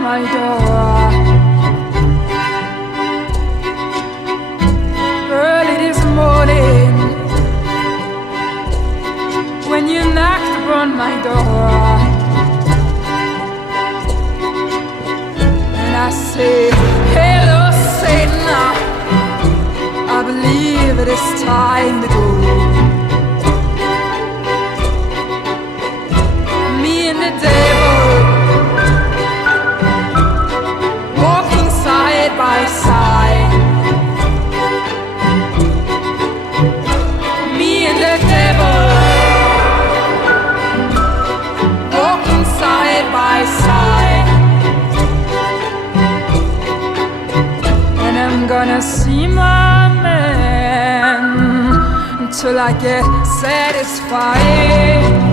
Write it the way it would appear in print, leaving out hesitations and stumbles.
my door. Early this morning, when you knocked upon my door, and I say, hello, Satan, I believe it is time to go. Me and the devil walking side by side. Me and the devil walking side by side. And I'm gonna see my man until I get satisfied.